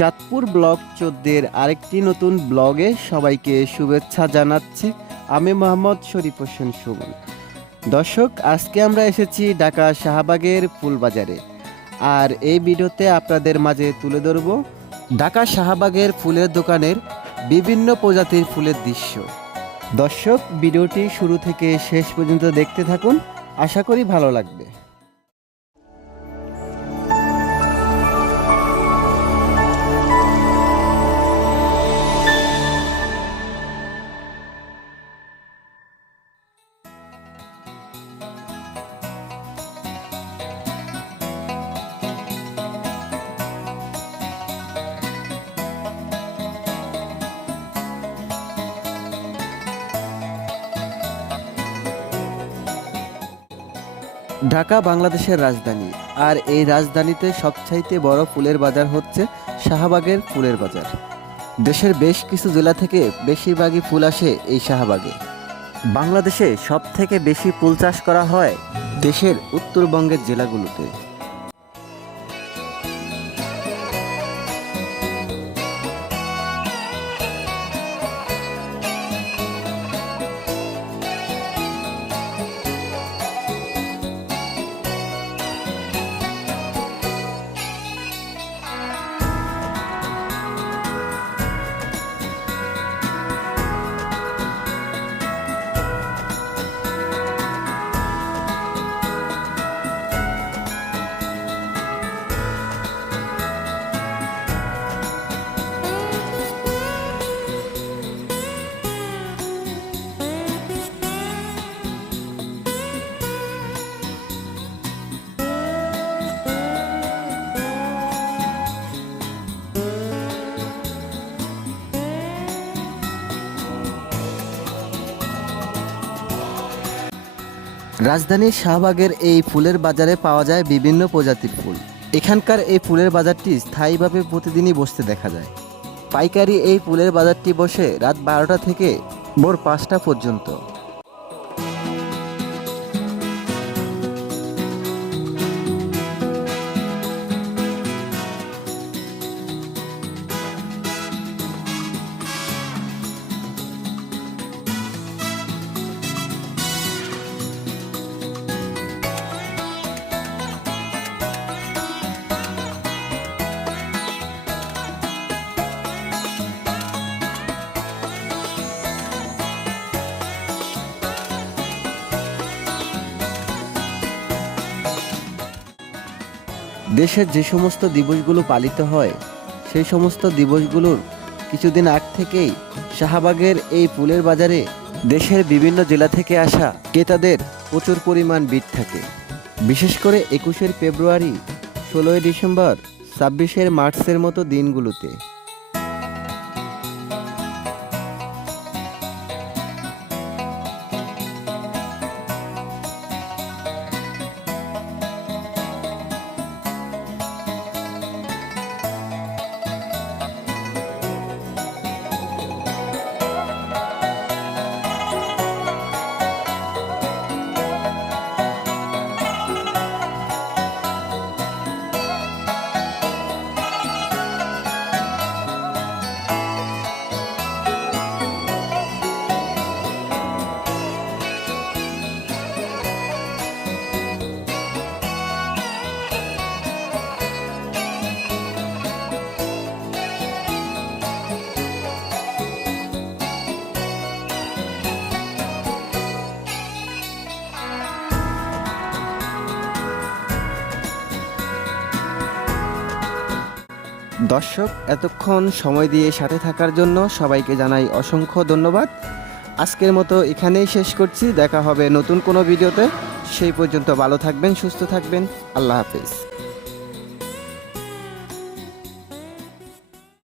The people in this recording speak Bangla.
চাঁদপুর ব্লগ চোদ্দের আরেকটি নতুন ব্লগে সবাইকে শুভেচ্ছা জানাচ্ছি। আমি মোহাম্মদ শরীফ হোসেন সুমন। দর্শক, আজকে আমরা এসেছি ঢাকা শাহবাগের ফুলবাজারে। আর এই ভিডিওতে আপনাদের মাঝে তুলে ধরব ঢাকা শাহবাগের ফুলের দোকানের বিভিন্ন প্রজাতির ফুলের দৃশ্য। দর্শক, ভিডিওটি শুরু থেকে শেষ পর্যন্ত দেখতে থাকুন। আশা করি ভালো লাগবে। ঢাকা বাংলাদেশের রাজধানী। আর এই রাজধানীতে সবচাইতে বড় ফুলের বাজার হচ্ছে শাহবাগের ফুলের বাজার। দেশের বেশ কিছু জেলা থেকে বেশিরভাগই ফুল আসে এই শাহবাগে। বাংলাদেশে সব থেকে বেশি ফুল চাষ করা হয় দেশের উত্তরবঙ্গের জেলাগুলোতে। রাজধানীর শাহবাগের এই ফুলের বাজারে পাওয়া যায় বিভিন্ন প্রজাতির ফুল। এখানকার এই ফুলের বাজারটি স্থায়ীভাবে প্রতিদিনই বসতে দেখা যায়। পাইকারি এই ফুলের বাজারটি বসে রাত বারোটা থেকে ভোর পাঁচটা পর্যন্ত। দেশের যে সমস্ত দিবসগুলো পালিত হয়, সেই সমস্ত দিবসগুলোর কিছুদিন আগ থেকেই শাহবাগের এই ফুলের বাজারে দেশের বিভিন্ন জেলা থেকে আসা ক্রেতাদের প্রচুর পরিমাণ ভিড় থাকে। বিশেষ করে একুশের ফেব্রুয়ারি, ষোলোই ডিসেম্বর ছাব্বিশের মার্চের মতো দিনগুলোতে। দর্শক, এতক্ষণ সময় দিয়ে সাথে থাকার জন্য সবাইকে জানাই অসংখ্য ধন্যবাদ। আজকের মতো এখানেই শেষ করছি। দেখা হবে নতুন কোনো ভিডিওতে। সেই পর্যন্ত ভালো থাকবেন, সুস্থ থাকবেন। আল্লাহ হাফেজ।